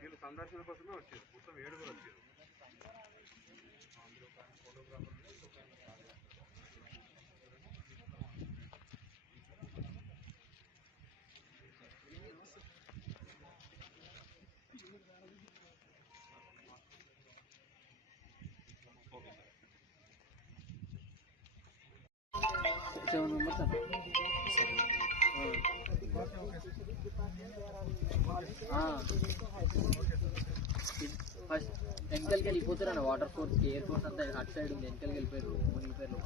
వీళ్ళు సందర్శన కోసమే వచ్చారు. మొత్తం 7 వచ్చారు. ఫస్ట్ వెనకలికి వెళ్ళిపోతారు వాటర్ ఫోర్స్ ఎయిర్ ఫోర్స్ అంతా అటు సైడ్ ఉంది. వెనకలికి వెళ్ళిపోయారు మునిగిపోయారు.